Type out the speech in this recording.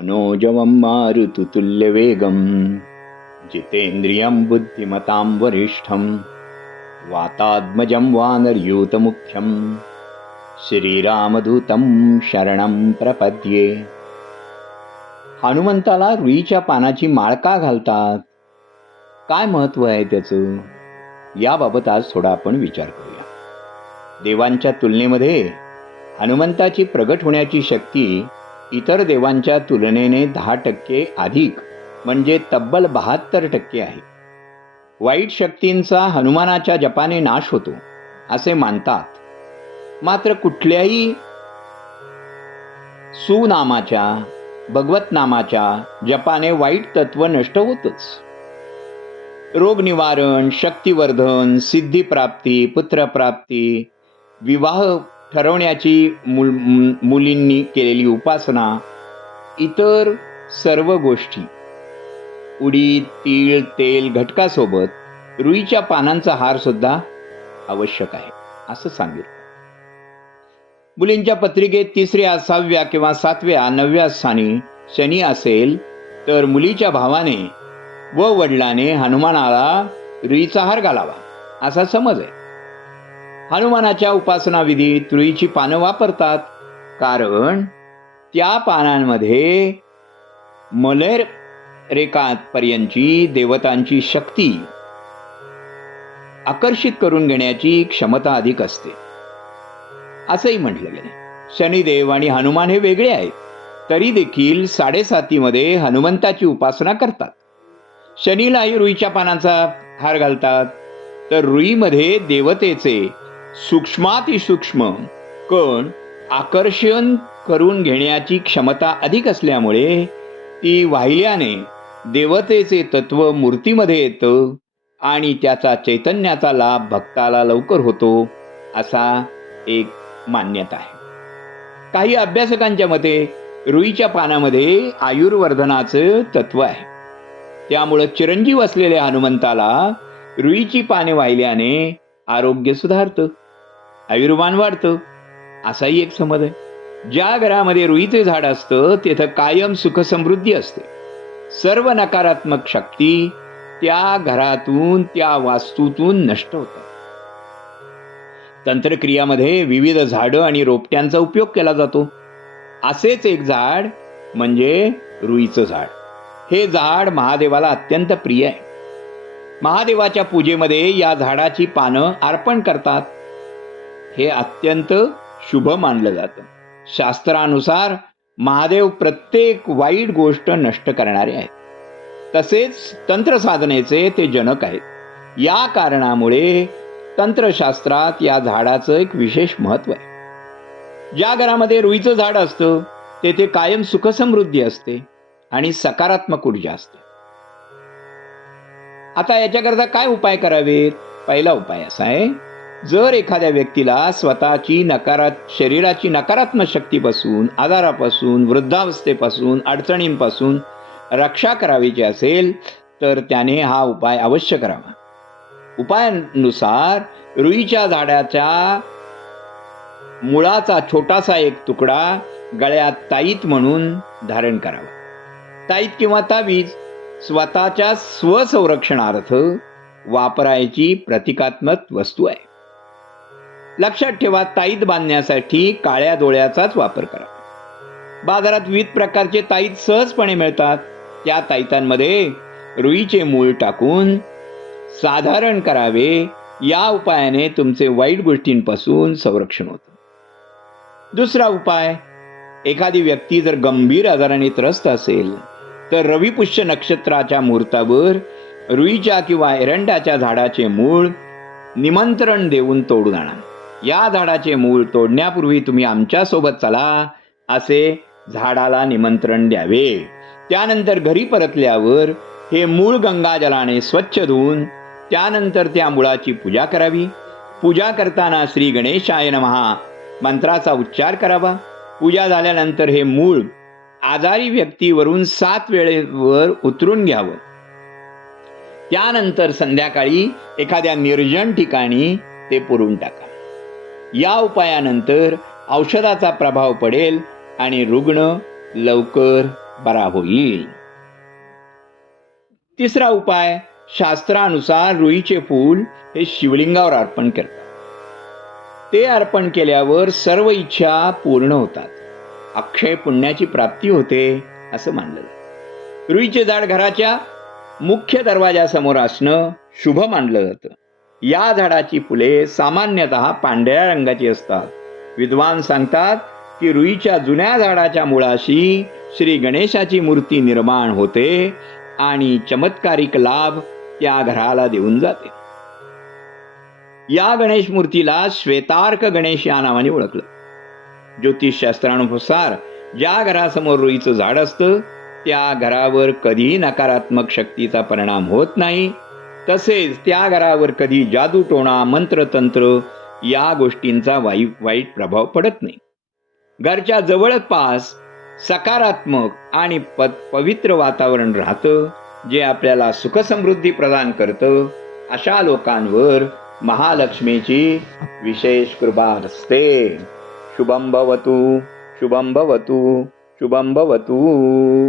मनोजवं मारुतुल्यवेगं जितेन्द्रियं बुद्धिमतां वरिष्ठं वातात्मजं वानर्यूतमुख्यं श्रीरामदूतं शरणं प्रपद्ये। हनुमंताला रुईच्या पानाची माळ का घालतात? काय महत्त्व आहे त्याचं? याबाबत आज थोडा आपण विचार करूया. देवांच्या तुलनेमध्ये हनुमंताची प्रगट होण्याची शक्ती इतर देवांच्या तुलनेने दहा टक्के अधिक म्हणजे तब्बल बहात्तर टक्के आहे. वाईट शक्तींचा हनुमानाच्या जपाने नाश होतो असे मानतात. मात्र कुठल्याही सुनामाच्या भगवत नामाच्या जपाने वाईट तत्व नष्ट होतच. रोग निवारण शक्तिवर्धन सिद्धिप्राप्ती पुत्रप्राप्ती विवाह ठरवण्याची मुल मुलींनी केलेली उपासना इतर सर्व गोष्टी. उडीद तीळ तेल घटकासोबत रुईच्या पानांचा हारसुद्धा आवश्यक आहे असं सांगितलं. मुलींच्या पत्रिकेत तिसऱ्या सहाव्या किंवा सातव्या नवव्या स्थानी शनी असेल तर मुलीच्या भावाने व वडिलाने हनुमानाला रुईचा हार घालावा असा समज आहे. हनुमानाच्या उपासनाविधीत तुळीची रुईची पानं वापरतात. कारण त्या पानांमध्ये मलेर रेखापर्यंतची देवतांची शक्ती आकर्षित करून घेण्याची क्षमता अधिक असते. असंही म्हटलं गेलं. शनिदेव आणि हनुमान हे वेगळे आहेत. तरी देखील साडेसातीमध्ये हनुमंताची उपासना करतात. शनीलाही रुईच्या पानांचा हार घालतात. तर रुईमध्ये देवतेचे सूक्ष्मातिसूक्ष्म कण आकर्षण करून घेण्याची क्षमता अधिक असल्यामुळे ती वाहिल्याने देवतेचे तत्व मूर्तीमध्ये येतं आणि त्याचा चैतन्याचा लाभ भक्ताला लवकर होतो असा एक मान्यता आहे. काही अभ्यासकांच्या मते रुईच्या पानामध्ये आयुर्वर्धनाचं तत्व आहे. त्यामुळं चिरंजीव असलेल्या हनुमंताला रुईची पाने वाहिल्याने आरोग्य सुधारतं. आयुर्मान वाढतं. असाही एक समज आहे. ज्या घरामध्ये रुईचे झाड असतं तिथं कायम सुखसमृद्धी असते. सर्व नकारात्मक शक्ती त्या घरातून त्या वास्तूतून नष्ट होतात. तंत्रक्रियामध्ये विविध झाडं आणि रोपट्यांचा उपयोग केला जातो. असेच एक झाड म्हणजे रुईचं झाड. हे झाड महादेवाला अत्यंत प्रिय आहे. महादेवाच्या पूजेमध्ये या झाडाची पानं अर्पण करतात. हे अत्यंत शुभ मानलं जातं. शास्त्रानुसार महादेव प्रत्येक वाईट गोष्ट नष्ट करणारे आहेत. तसेच तंत्रसाधनेचे ते जनक आहेत. या कारणामुळे तंत्रशास्त्रात या झाडाचं एक विशेष महत्त्व आहे. ज्या घरामध्ये रुईचं झाड असतं तेथे कायम सुखसमृद्धी असते आणि सकारात्मक ऊर्जा असते. आता याच्याकरता काय उपाय करावेत? पहिला उपाय असा आहे जर एखाद्या व्यक्तीला स्वतःची नकारात शरीराची नकारात्मक शक्तीपासून आजारापासून वृद्धावस्थेपासून अडचणींपासून रक्षा करावीची असेल तर त्याने हा उपाय अवश्य करावा. उपायानुसार रुईच्या झाडाच्या मुळाचा छोटासा एक तुकडा गळ्यात ताईत म्हणून धारण करावा. ताईत किंवा तावीज स्वतःच्या स्वसंरक्षणार्थ वापरायची प्रतिकात्मक वस्तू आहे. लक्षात ठेवा ताईत बांधण्यासाठी काळ्या डोळ्याचाच वापर करा. बाजारात विविध प्रकारचे ताईत सहजपणे मिळतात. त्या ताईतांमध्ये रुईचे मूळ टाकून साधारण करावे. या उपायाने तुमचे वाईट गोष्टींपासून संरक्षण होतं. दुसरा उपाय एखादी व्यक्ती जर गंभीर आजाराने त्रस्त असेल तर रविपुष्य नक्षत्राच्या मुहूर्तावर रुईच्या किंवा एरंडाच्या झाडाचे मूळ निमंत्रण देऊन तोडून आणा. या झाडाचे मूळ तोडण्यापूर्वी तुम्ही आमच्यासोबत चला असे झाडाला निमंत्रण द्यावे. त्यानंतर घरी परतल्यावर हे मूळ गंगाजलाने स्वच्छ धुवून त्यानंतर त्या मुळाची पूजा करावी. पूजा करताना श्री गणेशाय नमहा मंत्राचा उच्चार करावा. पूजा झाल्यानंतर हे मूळ आजारी व्यक्तीवरून सात वेळेवर उतरून घ्यावं. त्यानंतर संध्याकाळी एखाद्या निर्जन ठिकाणी ते पुरून टाका. या उपायानंतर औषधाचा प्रभाव पडेल आणि रुग्ण लवकर बरा होईल. तिसरा उपाय शास्त्रानुसार रुईचे फूल हे शिवलिंगावर अर्पण करतात. ते अर्पण केल्यावर सर्व इच्छा पूर्ण होतात. अक्षय पुण्याची प्राप्ती होते असं मानलं जातं. रुईचे झाड घराच्या मुख्य दरवाजासमोर असणं शुभ मानलं जातं. या झाडाची फुले सामान्यतः पांढऱ्या रंगाची असतात. विद्वान सांगतात की रुईच्या जुन्या झाडाच्या मुळाशी श्री गणेशाची मूर्ती निर्माण होते आणि चमत्कारिक लाभ त्या घराला देऊन जाते. या गणेश मूर्तीला श्वेतार्क गणेश या नावाने ओळखलं. ज्योतिषशास्त्रानुसार ज्या घरासमोर रुईचं झाड असतं त्या घरावर कधीही नकारात्मक शक्तीचा परिणाम होत नाही तसेच त्या घरावर कधी जादूटोणा मंत्रतंत्र या गोष्टींचा वाई वाईट प्रभाव पडत नाही. घरच्या जवळपास सकारात्मक आणि प पवित्र वातावरण राहतं जे आपल्याला सुखसमृद्धी प्रदान करतं. अशा लोकांवर महालक्ष्मीची विशेष कृपा असते. शुभम भवतु शुभम भवतु शुभम भवतु.